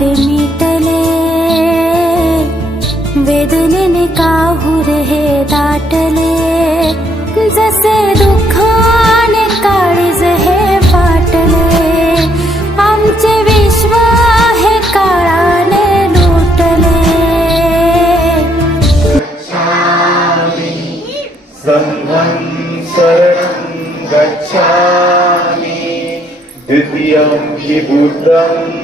मिटले वेदनेने काहूर हे दाटले जसे दुःखाने काळीज हे फाटले आमचे विश्व हे काळाने लुटले. द्वितीयं हि बुद्धं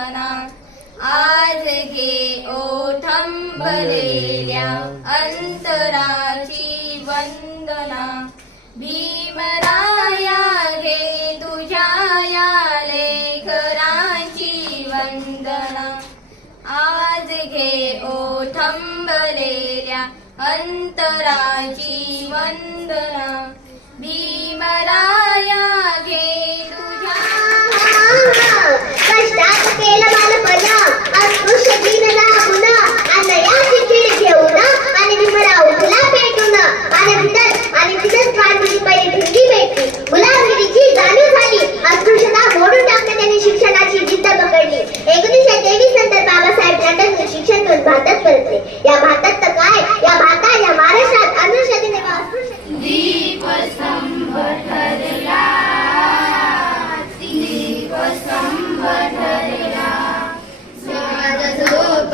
वंदना आज घे ओठंबलेल्या अंतराची वंदना. भीमराया घे तुझ्या या लेकरांची वंदना. आज घे ओठंबलेल्या अंतराची वंदना. भीमराया कष्टात केलं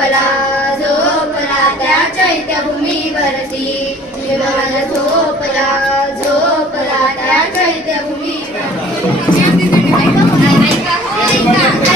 झोपला झोपला त्या चैत्यभूमीवरती. विमान झोपला झोपला त्या चैत्यभूमीवरती.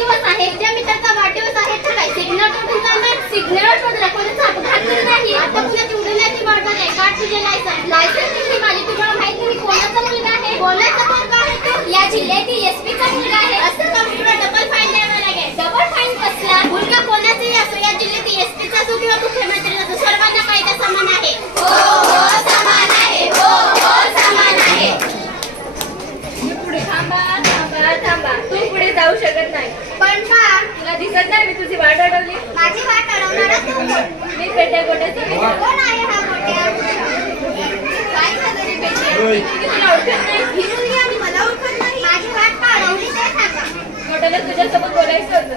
वाढदिवस आहे त्या मित्राचा वाढदिवस आहे तर काय? सिग्नल सिग्नल शोधला कोणीच अपघात तर नाही आता तुझ्या उडवण्याची वाट आहे काढ तुझे लायसन लायसन्स दिली माझी तुम्हाला माहिती मी कोणाचा मुलगा आहे बोलायचं पण काय आहे तू या जिल्ह्यातील एसपी चा मुलगा आहे असं का तुला डबल फाईन द्यावा लागेल डबल फाईन कसला मुलगा कोणाचाही असो या जिल्ह्यात एसपीचा असो किंवा मुख्यमंत्री असो सर्वांना कायदा समान आहे हो हो समान आहे हो हो समान आहे पुढे थांबा थांबा थांबा तू पुढे जाऊ शकत नाही पण का तुला दिसत नाही मी तुझी वाट अडवली माझी वाट अडवणारा तू कोण? मी पेट्या कोट्याची कोण आहे हा काय झालं रे पेट्या तुला ओळखत नाही आणि मला ओळखत नाही माझी वाट का ते सांगा तुझ्यासोबत बोलायचं होतं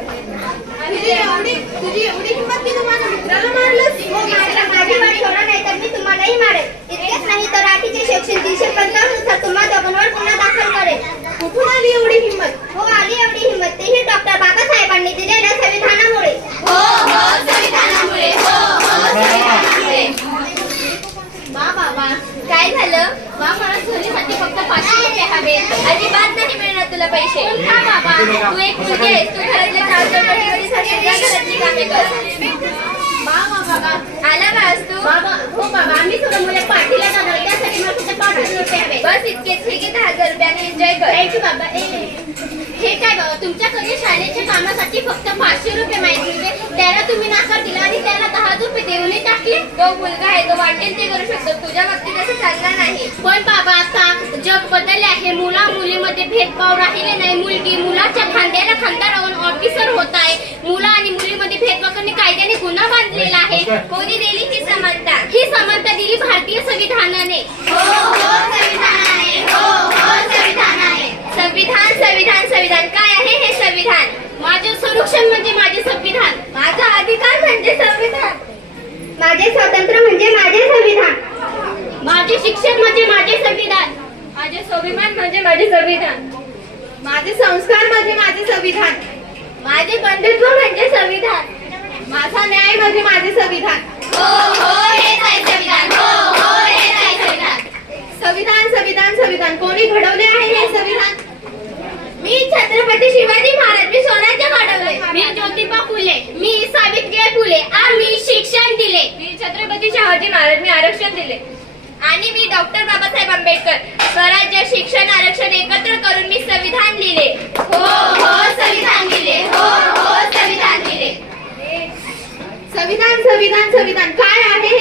आणि तुझी एवढी तुझी एवढी हिंमत की तू माझ्या मित्राला मारलंस हो माझ्या माझी वाट नाही तर मी तुम्हालाही मारेल इतकेच नाही तर आठीचे सेक्शन तीनशे पंचावन्ननुसार गुन्हा दाखल करेल कुठून आली एवढी हिंमत? हो आली एवढी हिंमत तेही डॉक्टर बाबासाहेबांनी दिलेल्या संविधानामुळे हो हो संविधानामुळे हो हो संविधानामुळे वा वा वा काय झालं? मला चोरीसाठी फक्त पाचशे रुपये हवे. अजिबात नाही मिळणार तुला पैसे. बाबा. तू एक मुलगी आहेस. तू घरातल्या चार चौकटीवरीसाठी तुझ्या घरातली कामे कर आला का आज तू. बाबा हो बाबा आम्ही थोडं मुले पाठीला जाणार. त्यासाठी मला तुझे पाच हजार रुपये हवे. बस इतकेच. हे दहा हजार रुपयाने एन्जॉय कर. बाबा. ए. हे काय बाबा तुमच्याकडे शाळेच्या कामासाठी फक्त पाचशे रुपये माहिती होते. त्याला तुम्ही नाकार दिला आणि त्याला दहा रुपये देऊनही टाकले. तो मुलगा आहे तो वाटेल ते करू शकतो. तुझ्या बाबतीत असं चालणार नाही. पण बाबा आता जग बदलले आहे. मुला मुलीमध्ये भेदभाव राहिले नाही. मुलगी मुलाच्या खांद्याला खांदा राहून ऑफिसर होत आहे. मुला आणि मुलीमध्ये भेदभाव करणे कायद्याने गुन्हा बांधलेला आहे. कोणी दिली ही समानता? ही समानता दिली भारतीय संविधानाने. हो हो संविधान. संविधान संविधान संविधान. काय आहे हे संविधान? माझे संरक्षण म्हणजे माझे संविधान. माझा अधिकार म्हणजे संविधान. माझे स्वातंत्र्य म्हणजे माझे संविधान. माझे शिक्षण म्हणजे माझे संविधान. माझे स्वाभिमान म्हणजे माझे संविधान. माझे संस्कार म्हणजे माझे संविधान. माझे बंधुत्व म्हणजे संविधान. माझा न्याय म्हणजे माझे संविधान. हो हो हेच संविधान. हो हो संविधान. संविधान संविधान संविधान. कोणी घडवले आहे हे संविधान? मी छत्रपती शिवाजी महाराज मी स्वराज्य घडवले मी ज्योतिबा फुले. मी सावित्री फुले. आम्ही शिक्षण दिले. मी छत्रपती शहाजी महाराज मी आरक्षण दिले. आणि मी डॉक्टर बाबासाहेब आंबेडकर. स्वराज्य शिक्षण आरक्षण एकत्र करून मी संविधान लिहिले. हो हो संविधान दिले हो हो संविधान दिले संविधान संविधान संविधान. काय आहे?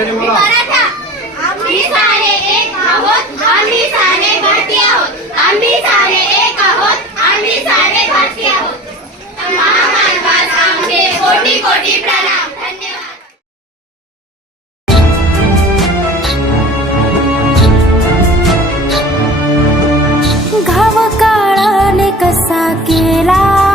त्याने मला आम्ही सारे एक आहोत आम्ही सारे भारतीय आहोत. आम्ही सारे एक आहोत आम्ही सारे भारतीय आहोत. कोटी कोटी प्रणाम. धन्यवाद. कसा केला?